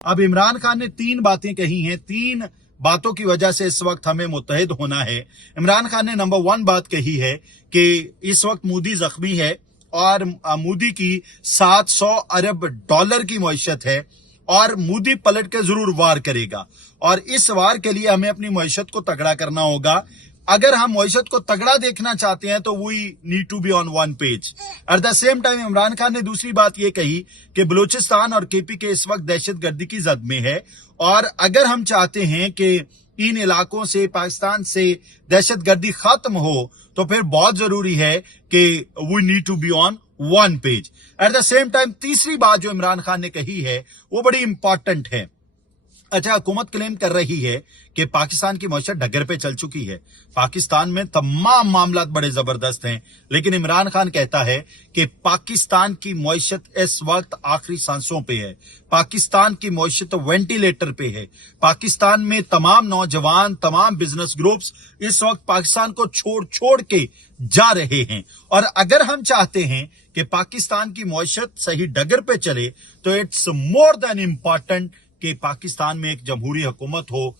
अब इमरान खान ने 3 बातें कही हैं, 3 बातों की वजह से इस वक्त हमें मुत्तहिद होना है। इमरान खान ने नंबर 1 बात कही है कि इस वक्त मोदी जख्मी है और मोदी की 700 अरब डॉलर की मईशत है और मोदी पलट के जरूर वार करेगा और इस वार के लिए हमें अपनी मईशत को तगड़ा करना होगा। अगर हम मईशत को तगड़ा देखना चाहते हैं तो we need to be on one page. At the same time Imran Khan ने दूसरी बात यह कही कि बलूचिस्तान और केपी के इस वक्त दहशतगर्दी की जद में है और अगर हम चाहते हैं कि इन इलाकों से पाकिस्तान से दहशतगर्दी खत्म हो तो फिर बहुत जरूरी है कि we need to be on one page. At the same time तीसरी बात जो इमरान खान ने कही है वो बड़ी इंपॉर्टेंट है। अच्छा, हुकूमत क्लेम कर रही है कि पाकिस्तान की मईशत ढगर पे चल चुकी है, पाकिस्तान में तमाम मामला बड़े जबरदस्त हैं, लेकिन इमरान खान कहता है कि पाकिस्तान की मईशत इस वक्त आखिरी सांसों पे है, पाकिस्तान की मईशत वेंटिलेटर पे है, पाकिस्तान में तमाम नौजवान, तमाम बिजनेस ग्रुप्स इस वक्त पाकिस्तान को छोड़ छोड़ के जा रहे हैं और अगर हम चाहते हैं कि पाकिस्तान की मईशत सही डगर पे चले तो इट्स मोर देन इंपॉर्टेंट कि पाकिस्तान में एक जमहूरी हुकूमत हो